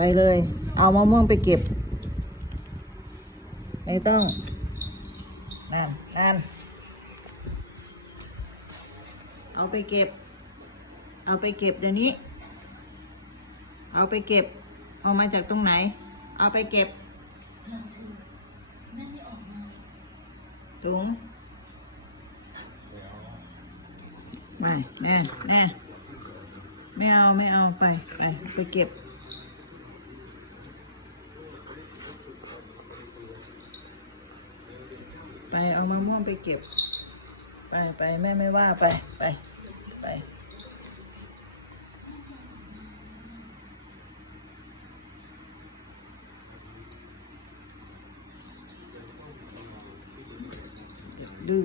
ไปเลย เอามะม่วงไปเก็บ ไม่ต้องนั่นนั่นเอาไปเก็บ เอาไปเก็บเดี๋ยวนี้ เอาไปเก็บ เอามาจากตรงไหน เอาไปเก็บถุงไม่แน่แน่ไม่เอาไม่เอาไปไปไปเก็บ ไปเอามะม่วงไปเก็บ ไปไปแม่ไม่ว่าไปไปไปดู